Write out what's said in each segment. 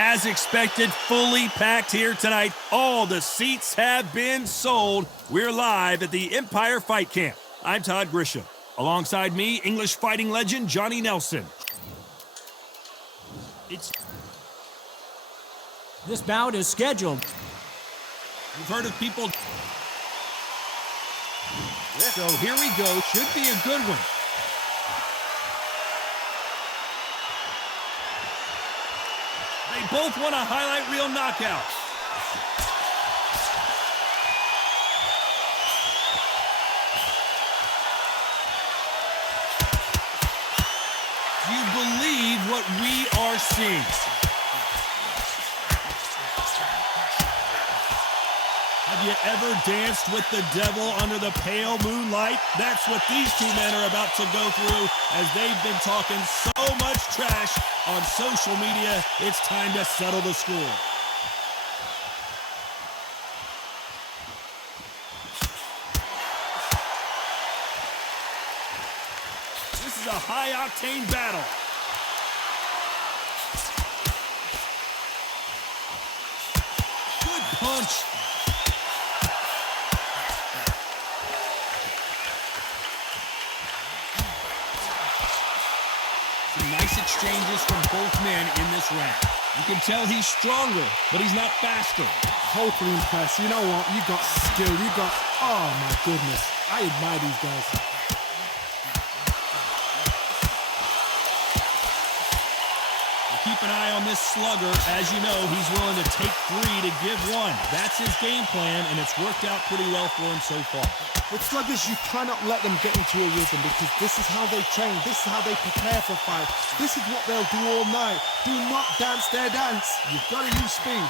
As expected, fully packed here tonight. All the seats have been sold. We're live at the Empire Fight Camp. I'm Todd Grisham. Alongside me, English fighting legend Johnny Nelson. This bout is scheduled. We've heard of people. So here we go. Should be a good one. They both want a highlight reel knockout. Do you believe what we are seeing? Have you ever danced with the devil under the pale moonlight? That's what these two men are about to go through as they've been talking so much trash on social media. It's time to settle the score. This is a high-octane battle. Good punch. Nice exchanges from both men in this round. You can tell he's stronger, but he's not faster. Totally impressed. You know what? You got skill. You got... Oh, my goodness. I admire these guys. Keep an eye on this slugger. As you know, he's willing to take three to give one. That's his game plan, and it's worked out pretty well for him so far. With sluggers, you cannot let them get into a rhythm because this is how they train. This is how they prepare for fight. This is what they'll do all night. Do not dance their dance. You've got to use speed.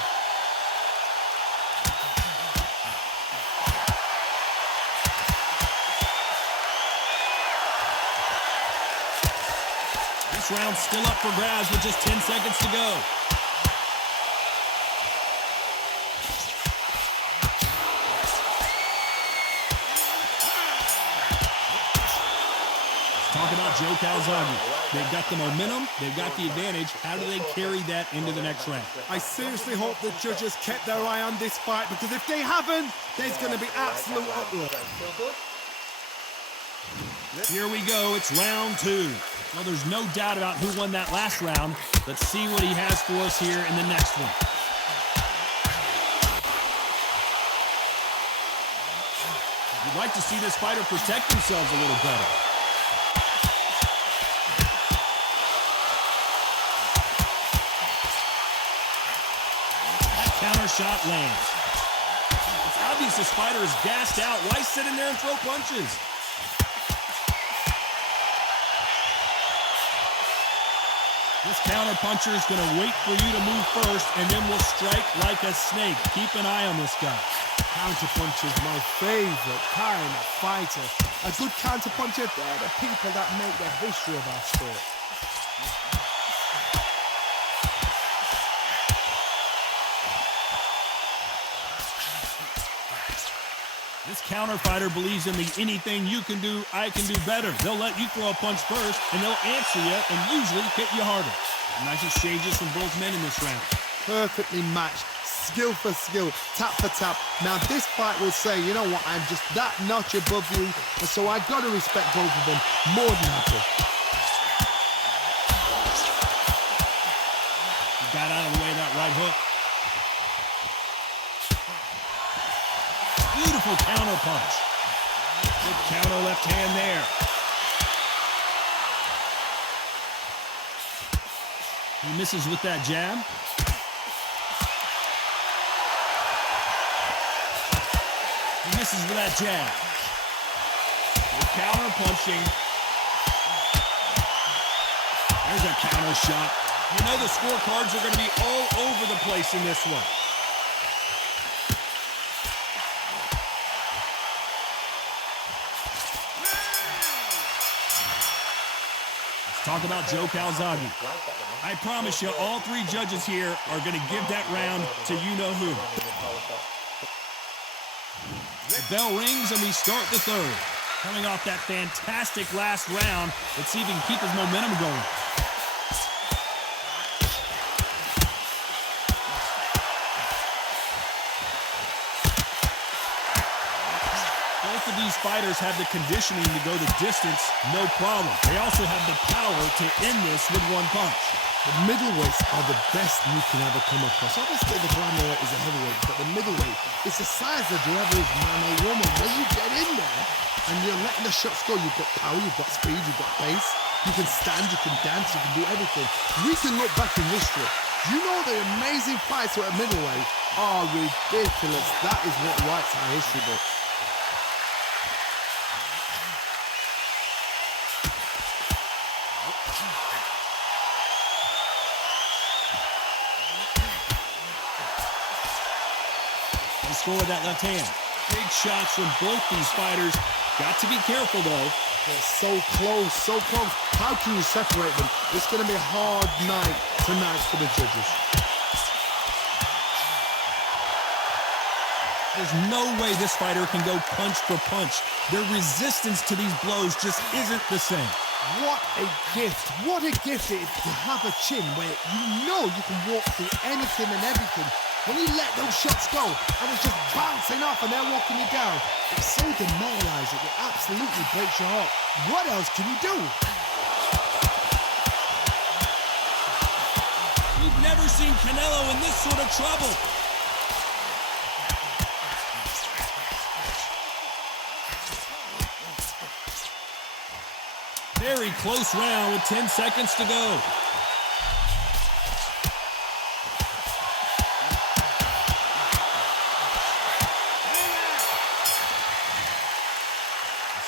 This round's still up for grabs with just 10 seconds to go. Talk about Joe Calzaghe. They've got the momentum, they've got the advantage. How do they carry that into the next round? I seriously hope the judges kept their eye on this fight because if they haven't, there's going to be absolute uproar. Here we go, it's round two. Well, there's no doubt about who won that last round. Let's see what he has for us here in the next one. You'd like to see this fighter protect themselves a little better. That counter shot lands. It's obvious this fighter is gassed out. Why sit in there and throw punches? This counter-puncher is going to wait for you to move first, and then will strike like a snake. Keep an eye on this guy. Counter-puncher is my favorite kind of fighter. A good counter-puncher, they're the people that make the history of our sport. This counter fighter believes in the anything you can do, I can do better. They'll let you throw a punch first, and they'll answer you and usually hit you harder. Nice exchanges from both men in this round. Perfectly matched, skill for skill, tap for tap. Now this fight will say, you know what, I'm just that notch above you, and so I've got to respect both of them more than happy. He got out of the way of that right hook. Beautiful counter punch. Good counter left hand there. He misses with that jab. He misses with that jab. Good counter punching. There's a counter shot. You know the scorecards are going to be all over the place in this one. Talk about Joe Calzaghe. I promise you, all three judges here are going to give that round to you-know-who. The bell rings and we start the third. Coming off that fantastic last round, let's see if he can keep his momentum going. these fighters have the conditioning to go the distance, no problem. They also have the power to end this with one punch. The middleweights are the best you can ever come across. Obviously, the flyweight is a heavyweight, but the middleweight is the size of the average man or woman. When you get in there and you're letting the shots go, you've got power, you've got speed, you've got pace. You can stand, you can dance, you can do everything. We can look back in history. You know the amazing fights at middleweight are ridiculous. That is what writes our history book. They score with that left hand. Big shots from both these fighters. Got to be careful, though. They're so close, so close. How can you separate them? It's going to be a hard night tonight for the judges. There's no way this fighter can go punch for punch. Their resistance to these blows just isn't the same. What a gift. What a gift it is to have a chin where you know you can walk through anything and everything. When you let those shots go and it's just bouncing off and they're walking you down, it's so demoralizing. It absolutely breaks your heart. What else can you do? We've never seen Canelo in this sort of trouble. Very close round with 10 seconds to go.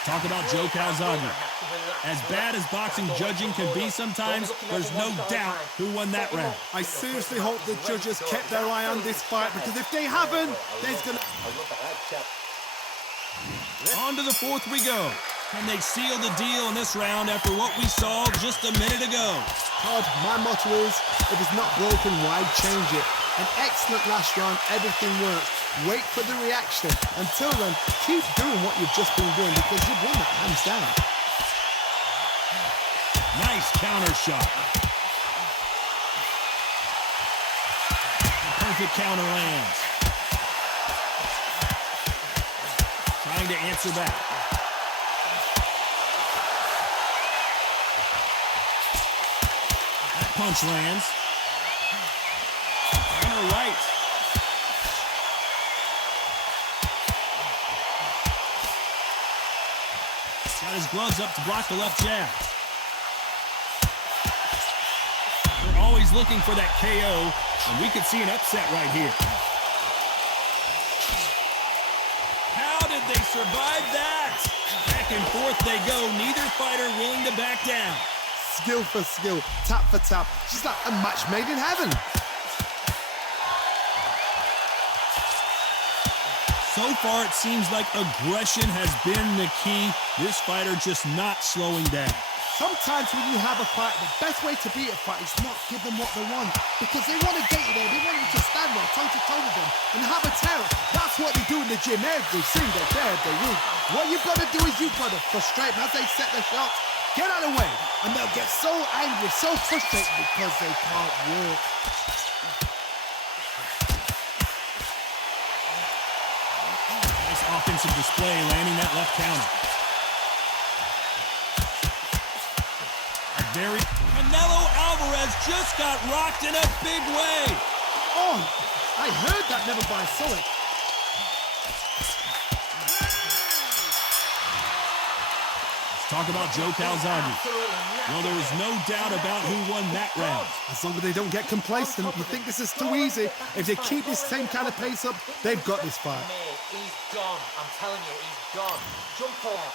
Talk about Joe Calzaghe. As bad as boxing judging can be sometimes, there's no doubt who won that round. I seriously hope the judges kept their eye on this fight, because if they haven't, there's gonna... On to the fourth we go. Can they seal the deal in this round after what we saw just a minute ago? Todd, my motto is, if it's not broken, why change it? An excellent last round, everything works. Wait for the reaction. Until then, keep doing what you've just been doing, because you've won that hands down. Nice counter shot. The perfect counter lands. Trying to answer back. That punch lands. Counter right. Got his gloves up to block the left jab. They're always looking for that KO, and we could see an upset right here. How did they survive that? Back and forth they go, neither fighter willing to back down. Skill for skill, tap for tap, just like a match made in heaven. So far, it seems like aggression has been the key. This fighter just not slowing down. Sometimes when you have a fight, the best way to beat a fight is not give them what they want, because they want to get you there. They want you to stand there toe-to-toe with them and have a terror. That's what they do in the gym every single day of the week. What you've got to do is you've got to frustrate them as they set their shots. Get out of the way, and they'll get so angry, so frustrated because they can't work. Nice offensive display, landing that left counter. Canelo Alvarez just got rocked in a big way. Oh, I heard that, never by saw it. Talk about Joe Calzaghe. Well, there is no doubt about who won that round. As long as they don't get complacent, you think this is too easy. If they keep this same kind of pace up, they've got this fight. He's gone. I'm telling you, he's gone. Jump off.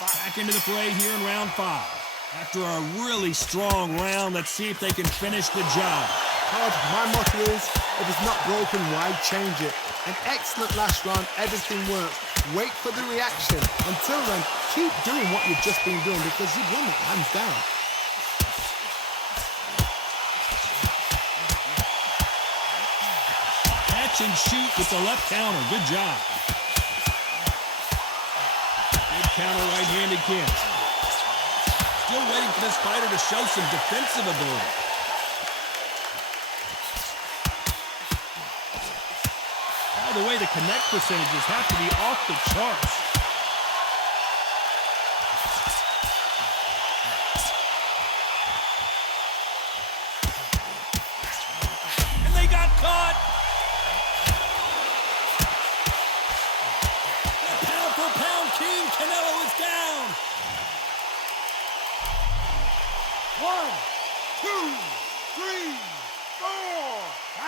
Back into the fray here in round 5. After a really strong round, let's see if they can finish the job. Todd, my motto is, if it's not broken, why change it? An excellent last round, everything works. Wait for the reaction. Until then, keep doing what you've just been doing, because you've won it hands down. Catch and shoot with the left counter. Good job. Good counter right-handed kick. Still waiting for this fighter to show some defensive ability. By the way, the connect percentages have to be off the charts. And they got caught. The pound-for-pound king, Canelo, is down. 1, 2, 3, 4, 5.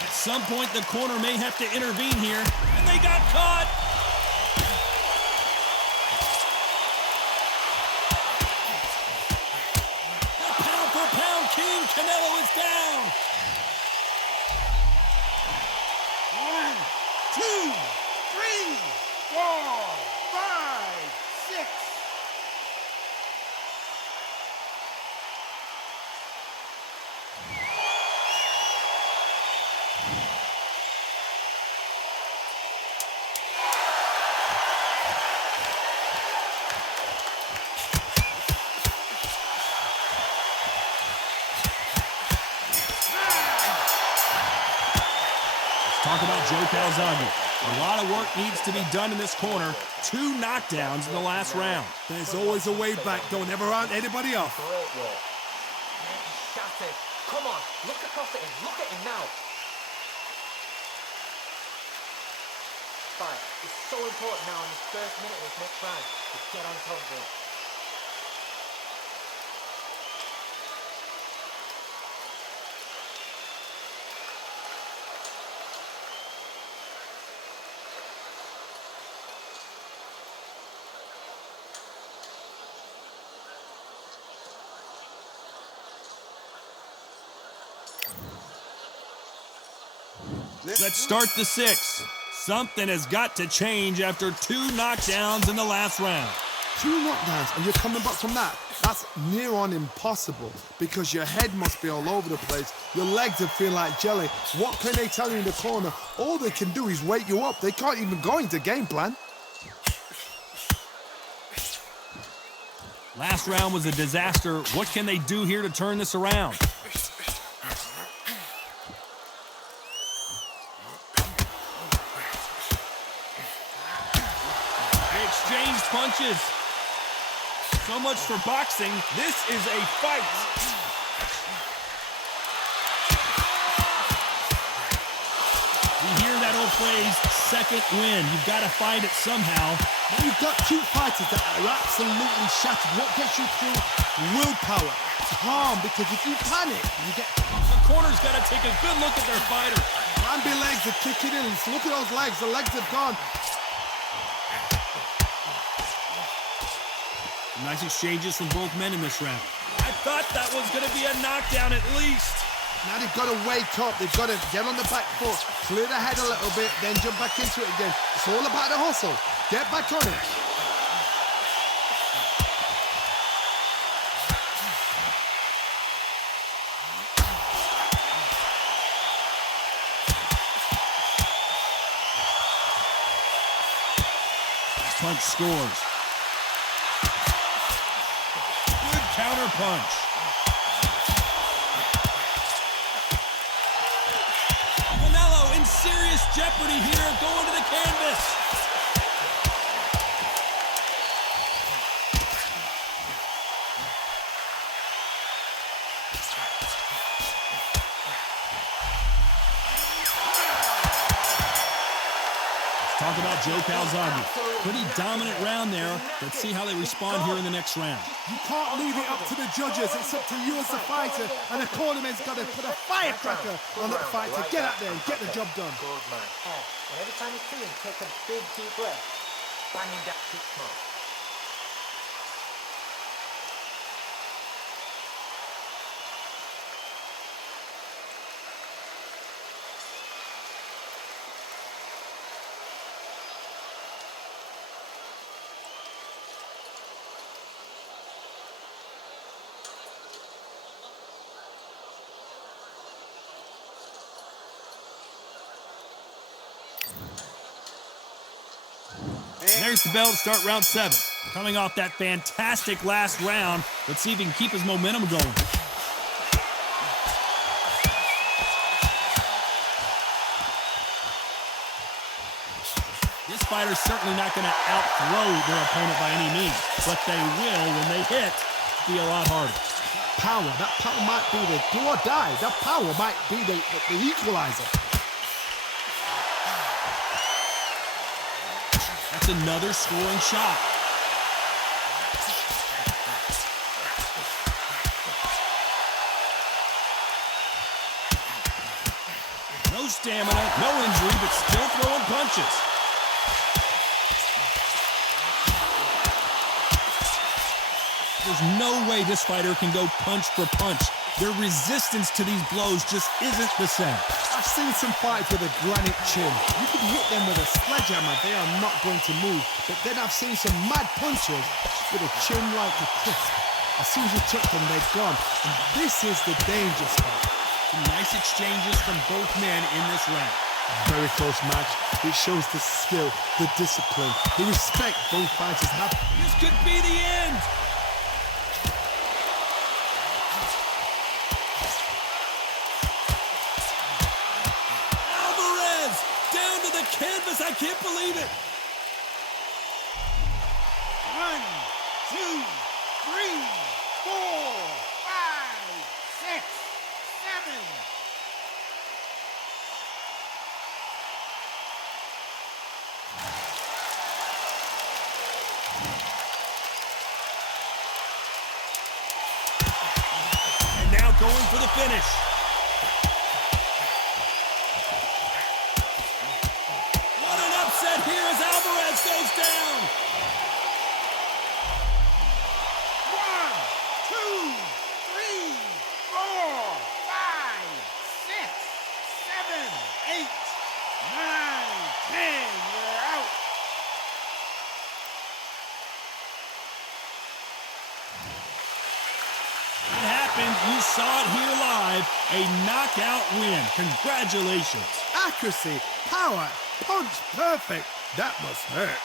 At some point, the corner may have to intervene here. And they got caught. The pound-for-pound king, Canelo, is down. 1, 2, 3, 4, 5, 6. Talk about Joe Calzaghe. A lot of work needs to be done in this corner. 2 knockdowns in the last round. There's always a way back. Don't ever round anybody off. Great work. He's shattered. Come on, look across at him. Look at him now. Fight. It's so important now in this first minute of this next round to get on top of him. Let's start the 6th. Something has got to change after 2 knockdowns in the last round. 2 knockdowns and you're coming back from that. That's near on impossible because your head must be all over the place. Your legs are feeling like jelly. What can they tell you in the corner? All they can do is wake you up. They can't even go into game plan. Last round was a disaster. What can they do here to turn this around? They exchanged punches. So much for boxing. This is a fight. We hear that old phrase, second win. You've got to find it somehow. Now you've got 2 fighters that are absolutely shattered. What gets you through? Willpower. Calm, because if you panic, you get... The corner's got to take a good look at their fighter. Ramby legs are kicking in. Look at those legs. The legs have gone. Nice exchanges from both men in this round. I thought that was going to be a knockdown at least. Now they've got to wake up. They've got to get on the back foot, clear the head a little bit, then jump back into it again. It's all about the hustle. Get back on it. Punch scores. Good counter punch. Canelo in serious jeopardy here, going to the canvas. Talk about Joe Calzaghe. Pretty dominant round there. Let's see how they respond here in the next round. You can't leave it up to the judges. It's up to you as the fighter. And the cornerman's got to put a firecracker on that fight to get out there and get the job done. Good man. And every time you see him, take a big deep breath. Bang him down 6 months. There's the bell to start round 7. Coming off that fantastic last round, let's see if he can keep his momentum going. This fighter's certainly not going to outthrow their opponent by any means, but they will, when they hit, be a lot harder. Power, that power might be the do or die. That power might be the equalizer. That's another scoring shot. No stamina, no injury, but still throwing punches. There's no way this fighter can go punch for punch. Their resistance to these blows just isn't the same. I've seen some fights with a granite chin. You can hit them with a sledgehammer, they are not going to move. But then I've seen some mad punchers with a chin like a crisp. As soon as you touch them, they're gone. And this is the danger spot. Some nice exchanges from both men in this round. Very close match. It shows the skill, the discipline, the respect both fighters have. This could be the end. Alvarez down to the canvas. I can't believe it. 1, 2, 3, 4, 5, 6, 7. And now going for the finish. What an upset here as Alvarez goes down. 1, 2, 3, 4, 5, 6, 7, 8, 9, 10. You're out. It happened. You saw it here live. A knockout win. Congratulations. Accuracy, power, punch, perfect. That must hurt.